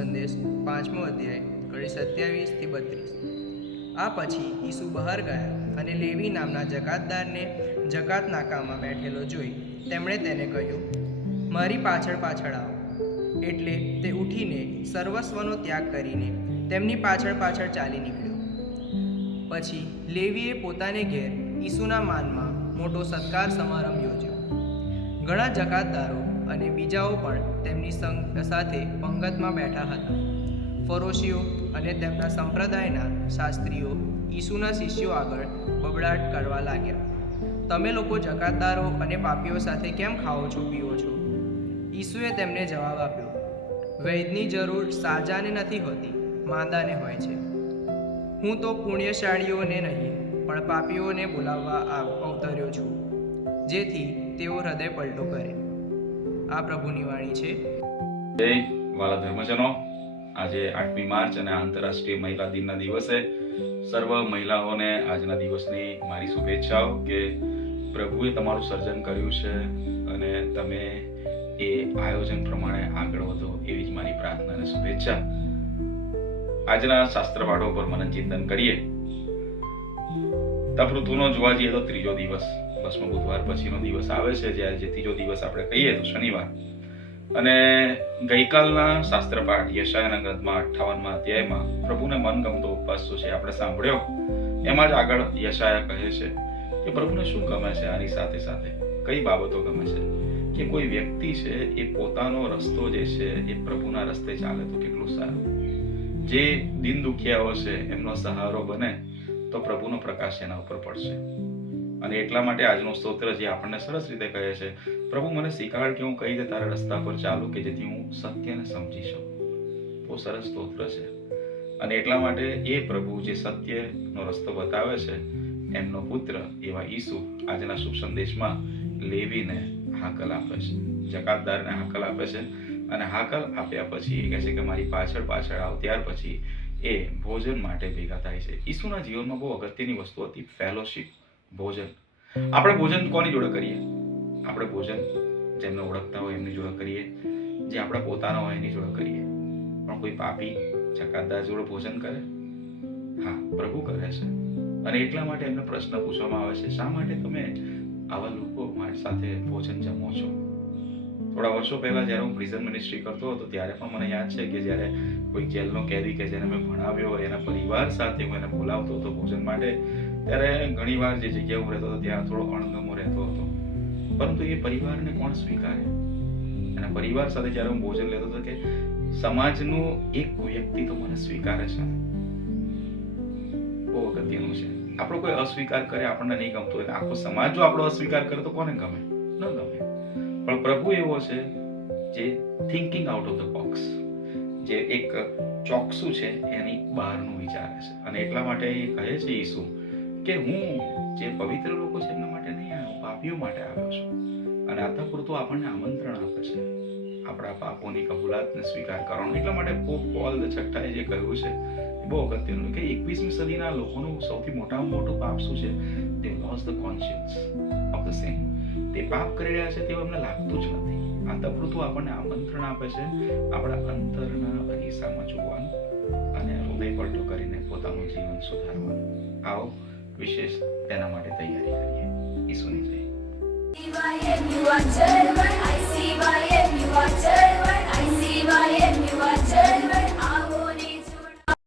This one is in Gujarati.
અધ્યાય, કડી સત્યાવીસથી બત્રીસ. આ પછી ઈસુ બહાર ગયા અને લેવી નામના જકાતદારને જકાત નાકામાં બેઠેલો જોઈ તેમણે તેને કહ્યું, મારી પાછળ પાછળ આવો. એટલે તે ઉઠીને સર્વસ્વનો ત્યાગ કરીને તેમની પાછળ પાછળ ચાલી નીકળ્યો. પછી લેવીએ પોતાને ઘેર ઈસુના માનમાં મોટો સત્કાર સમારંભ યોજ્યો. ઘણા જકાતદારો અને બીજાઓ પણ તેમની સાથે પંગતમાં બેઠા હતા. ફરોશીઓ અને તેમના સંપ્રદાયના શાસ્ત્રીઓ ઈસુના શિષ્યો આગળ બબડાટ કરવા લાગ્યા. તમે લોકો જકાતદારો અને પાપીઓ સાથે કેમ ખાઓ છો, પીઓ છો? ઈસુએ તેમને જવાબ આપ્યો, વૈદની જરૂર સાજાને નથી હોતી, માંદાને હોય છે. હું તો પુણ્યશાળીઓને નહીં, પણ પાપીઓને બોલાવવા અવતર્યો છું, જેથી તેઓ હૃદય પલટો કરે. આ પ્રભુની વાણી છે. જય વાલા ધર્મજનો. આજે આઠમી માર્ચ અને આંતરરાષ્ટ્રીય મહિલા દિનના દિવસે સર્વ મહિલાઓને આજના દિવસની મારી શુભેચ્છાઓ કે પ્રભુએ તમારું સર્જન કર્યું છે અને તમે એ આયોજન પ્રમાણે આગળ વધો એવી જ મારી પ્રાર્થના અને શુભેચ્છા. આજના શાસ્ત્ર પાઠો પર મનન ચિંતન કરીએ. તપ ઋતુનો જોવા જઈએ તો ત્રીજો દિવસ. ભસ્મ બુધવાર પછીનો દિવસ આવે છે જ્યારે જે ત્રીજો દિવસ આપણે કહીએ તો શનિવાર. અને ગઈકાલના શાસ્ત્ર પાઠ યશાયાના ગ્રંથમાં અઠ્ઠાવનમાં અધ્યાયમાં પ્રભુને મનગમતો ઉપવાસ શું છે આપણે સાંભળ્યો? એમાં જ આગળ યશાયા કહે છે કે પ્રભુને શું ગમે છે? આની સાથે સાથે કઈ બાબતો ગમે છે? કે કોઈ વ્યક્તિ છે એ પોતાનો રસ્તો જે છે એ પ્રભુના રસ્તે ચાલે તો કેટલું સારું? જે દિન દુખિયાઓ છે એમનો સહારો બને તો પ્રભુનો પ્રકાશ એના ઉપર પડશે. અને એટલા માટે આજનો સ્તોત્ર જે આપણને સરસ રીતે કહે છે, પ્રભુ, મને શીખવાડ કે હું કઈ રીતે તારા રસ્તા પર ચાલું કે જેથી હું સત્યને સમજી શકું? બહુ સરસ સ્તોત્ર છે. અને એટલા માટે એ પ્રભુ જે સત્યનો રસ્તો બતાવે છે, એમનો પુત્ર એવા ઈસુ આજના શુભ સંદેશમાં લેવીને હાકલ આપે છે. જકાતદારને હાકલ આપે છે અને હાકલ આપ્યા પછી એ કહે છે કે મારી પાછળ પાછળ આવ, ત્યાર પછી એ ભોજન માટે ભેગા થાય છે. ઈસુના જીવનમાં બહુ અગત્યની વસ્તુ હતી ફેલોશિપ ભોજન. આપણે ભોજન કોની જોડે કરીએ? આપણે ભોજન જેમને ઓળખતા હોય એમની જોડે કરીએ, જે આપણા પોતાના હોય એની જોડે કરીએ. પણ કોઈ પાપી ચકાતદાર જોડે ભોજન કરે? હા, પ્રભુ કરે છે. અને એટલા માટે એમને પ્રશ્ન પૂછવામાં આવે છે, શા માટે તમે આવા લોકો મારી સાથે ભોજન જમો છો? થોડા વર્ષો પહેલા જ્યારે હું પ્રિઝન મિનિસ્ટ્રી કરતો હતો, ત્યારે પણ મને યાદ છે કે જ્યારે કોઈ જેલનો કેદી કે જેને મેં ભણાવ્યો, એના પરિવાર સાથે હું એને બોલાવતો હતો ભોજન માટે ત્યારે ઘણીવાર જે જગ્યા હું રહેતો હતો, ત્યાં થોડો અણગમો રહેતો હતો. પરંતુ એ પરિવારને કોણ સ્વીકારે? અને પરિવાર સાથે જ્યારે હું ભોજન લેતો હતો કે સમાજનો એક વ્યક્તિ તો મને સ્વીકારે છે. બહુ અગત્યનું છે. આપણો કોઈ અસ્વીકાર કરે, આપણને નહીં ગમતો હોય. આખો સમાજ જો આપણો અસ્વીકાર કરે તો કોને ગમે? ન ગમે. પણ પ્રભુ એવો છે જે thinking out of the box જે એક ચોકસું છે એની બહારનું વિચારે છે. અને એટલા માટે એ કહે છે ઈસુ કે હું જે પવિત્ર લોકો છે એમના માટે નહીં આવ્યો પાપીઓ માટે આવ્યો છું. અને આતા પૂરતું આપણને આમંત્રણ આપે છે. આપણા પાપોની કબૂલાતને સ્વીકાર કરવાનો. એટલા માટે પોપ પોલ છઠ્ઠાએ જે કહ્યું છે, એ બહુ અગત્યનું કે એકવીસમી સદીના લોકોનું સૌથી મોટામાં મોટું પાપ શું છે? તે loss the conscience of the same તે પાપ કરી રહ્યા છે તેવું એમને લાગતું જ નથી. આ તપૃતું આપણને આમંત્રણ આપે છે આપણા અંતરના અરીસામાં જોવાનું અને હૃદય પલટો કરીને પોતાનું જીવન સુધારવાનું. આવો વિશેષ તેના માટે તૈયારી કરીએ. ઈસુની જય.